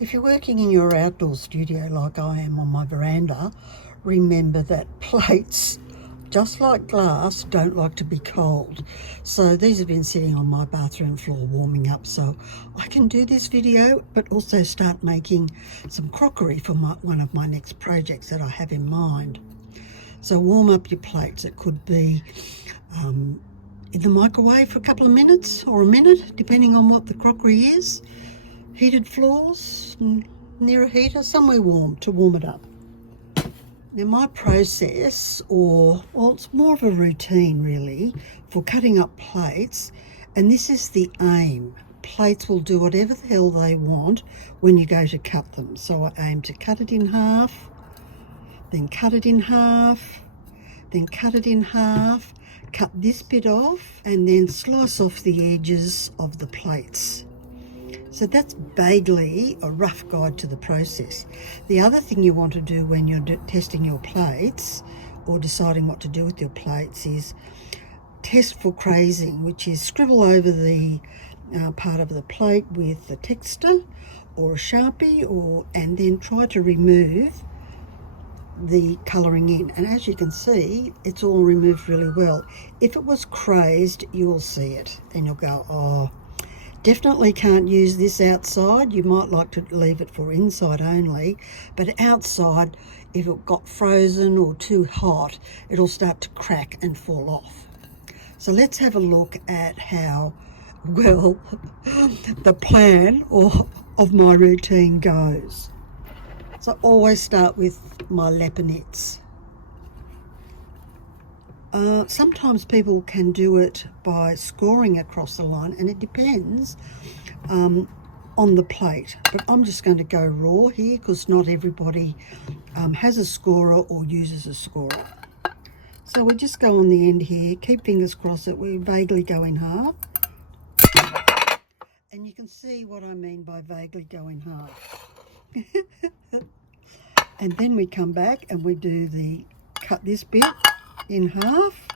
If you're working in your outdoor studio like I am on my veranda, remember that plates, just like glass, don't like to be cold. So these have been sitting on my bathroom floor warming up, so I can do this video but also start making some crockery for one of my next projects that I have in mind. So warm up your plates. It could be in the microwave for a couple of minutes or a minute, depending on what the crockery is. Heated floors, near a heater, somewhere warm to warm it up. Now my process, well, it's more of a routine really, for cutting up plates, and this is the aim. Plates will do whatever the hell they want when you go to cut them. So I aim to cut it in half, then cut it in half, then cut it in half, cut this bit off, and then slice off the edges of the plates. So that's vaguely a rough guide to the process. The other thing you want to do when you're testing your plates or deciding what to do with your plates is test for crazing, which is scribble over the part of the plate with a texter or a Sharpie, and then try to remove the colouring in. And as you can see, it's all removed really well. If it was crazed, you'll see it and you'll go, oh, definitely can't use this outside. You might like to leave it for inside only, but outside, if it got frozen or too hot, it'll start to crack and fall off. So let's have a look at how well the plan of my routine goes. So I always start with my leponets. Sometimes people can do it by scoring across the line, and it depends on the plate. But I'm just going to go raw here because not everybody has a scorer or uses a scorer. So we just go on the end here, keep fingers crossed that we vaguely go in half. And you can see what I mean by vaguely go in half. And then we come back and we do cut this bit in half.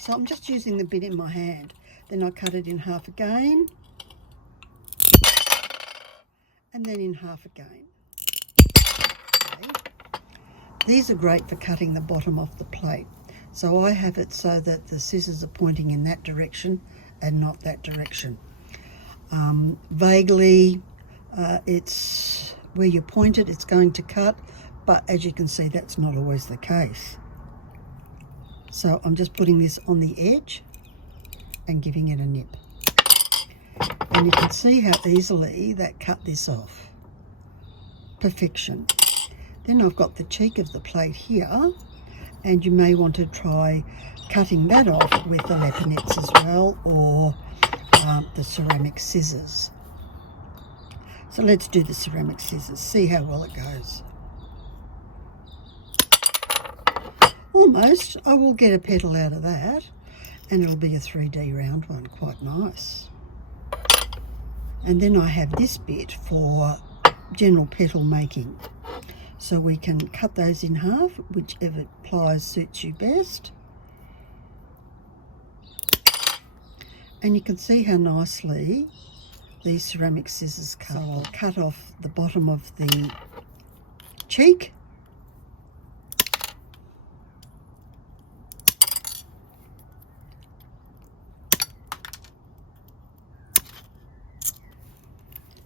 So I'm just using the bit in my hand. Then I cut it in half again. And then in half again. Okay. These are great for cutting the bottom off the plate. So I have it so that the scissors are pointing in that direction and not that direction. Vaguely, it's where you point it, it's going to cut, but as you can see, that's not always the case. So I'm just putting this on the edge and giving it a nip. And you can see how easily that cut this off. Perfection. Then I've got the cheek of the plate here, and you may want to try cutting that off with the leponets as well, or the ceramic scissors. So let's do the ceramic scissors, see how well it goes. Almost. I will get a petal out of that, and it'll be a 3D round one, quite nice. And then I have this bit for general petal making. So we can cut those in half, whichever pliers suits you best. And you can see how nicely these ceramic scissors cut. So I'll cut off the bottom of the cheek.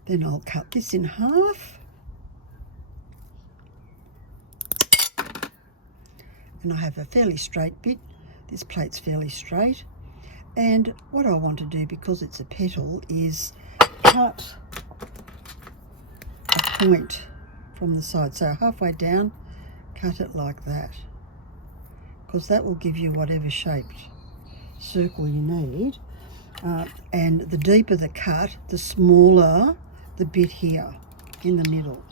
Then I'll cut this in half. And I have a fairly straight bit. This plate's fairly straight. And what I want to do, because it's a petal, is cut a point from the side. So halfway down, cut it like that. Because that will give you whatever shaped circle you need. And the deeper the cut, the smaller the bit here in the middle.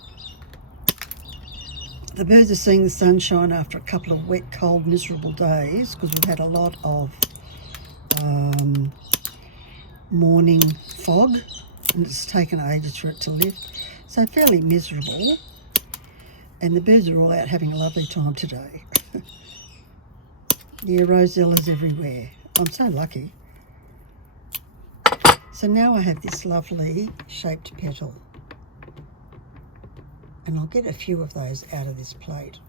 The birds are seeing the sunshine after a couple of wet, cold, miserable days, because we've had a lot of morning fog, and it's taken ages for it to lift. So fairly miserable. And the birds are all out having a lovely time today. Yeah, rosellas everywhere. I'm so lucky. So now I have this lovely shaped petal. And I'll get a few of those out of this plate.